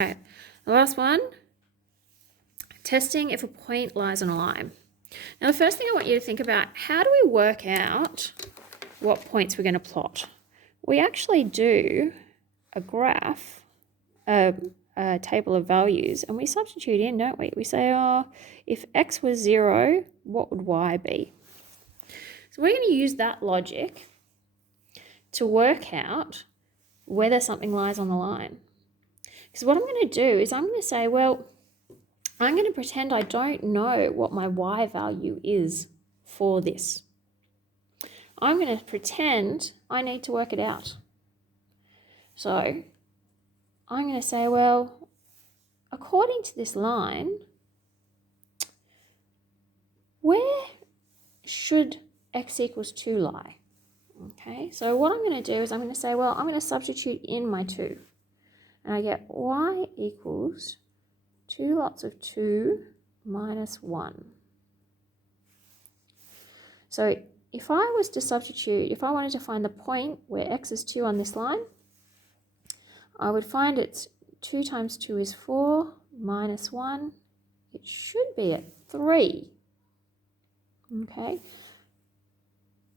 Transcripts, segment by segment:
Right, the last one, testing if a point lies on a line. Now, the first thing I want you to think about, how do we work out what points we're going to plot? We actually do a graph, a table of values, and we substitute in, don't we? We say, oh, if x was 0, what would y be? So we're going to use that logic to work out whether something lies on the line. Because what I'm going to do is I'm going to say, well, I'm going to pretend I don't know what my y value is for this. I'm going to pretend I need to work it out. So I'm going to say, well, according to this line, where should x equals 2 lie? Okay, so what I'm going to do is I'm going to say, well, I'm going to substitute in my 2. And I get y equals 2 lots of 2 minus 1. So if I was to substitute, if I wanted to find the point where x is 2 on this line, I would find it's 2 times 2 is 4 minus 1. It should be at 3. Okay.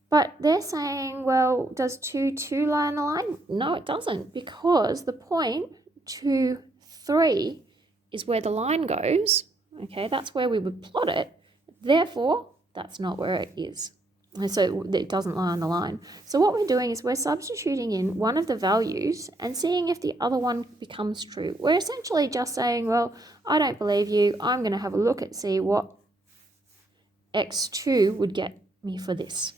But they're saying, well, does 2 lie on the line? No, it doesn't, because the point 2, 3 is where the line goes. Okay, that's where we would plot it. Therefore, that's not where it is. And so it doesn't lie on the line. So what we're doing is we're substituting in one of the values and seeing if the other one becomes true. We're essentially just saying, well, I don't believe you. I'm going to have a look at see what x2 would get me for this.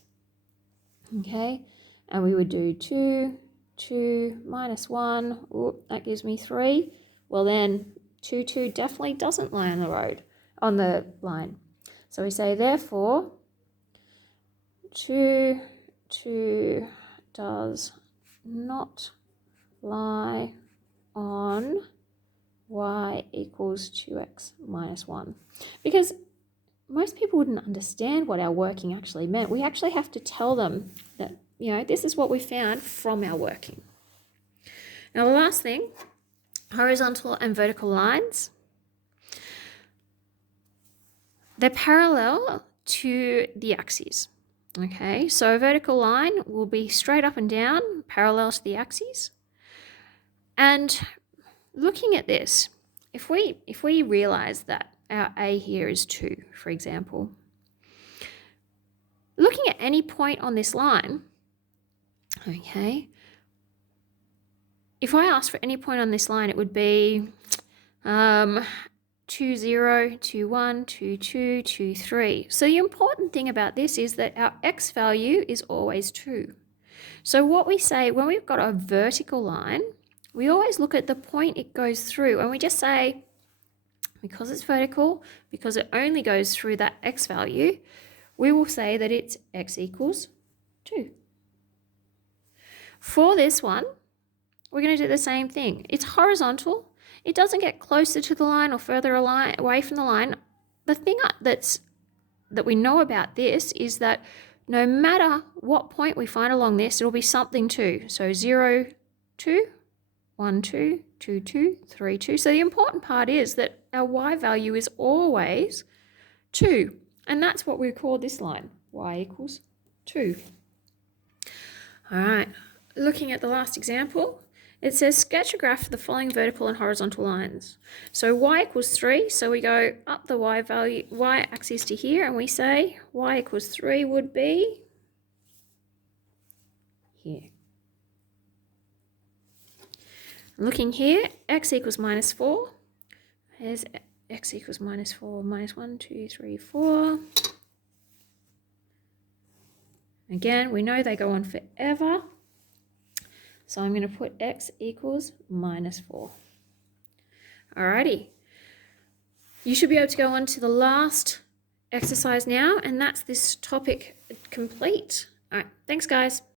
Okay, and we would do 2 minus 1. Ooh, that gives me 3. Well, then 2 definitely doesn't lie on the line. So we say, therefore, 2 does not lie on y equals 2x minus 1. Because most people wouldn't understand what our working actually meant. We actually have to tell them that, this is what we found from our working. Now, the last thing, horizontal and vertical lines. They're parallel to the axes. Okay, so a vertical line will be straight up and down, parallel to the axes. And looking at this, if we realize that our A here is 2, for example, looking at any point on this line, okay, if I ask for any point on this line, it would be 2, 0, 2, 1, 2, 2, 2, 3. So the important thing about this is that our x value is always 2. So what we say when we've got a vertical line, we always look at the point it goes through, and we just say, because it's vertical, because it only goes through that x value, we will say that it's x equals 2. For this one, we're going to do the same thing. It's horizontal. It doesn't get closer to the line or further away from the line. The thing that we know about this is that no matter what point we find along this, it'll be something 2. So 0, 2, 1, 2, 2, 2, 3, 2. So the important part is that our y value is always 2. And that's what we call this line, y equals 2. All right, looking at the last example, it says sketch a graph of the following vertical and horizontal lines. So y equals 3, so we go up the y axis to here, and we say y equals 3 would be here. Looking here, x equals minus 4. There's x equals minus 4, minus 1, 2, 3, 4. Again, we know they go on forever. So I'm going to put x equals minus 4. Alrighty. You should be able to go on to the last exercise now, and that's this topic complete. All right, thanks guys.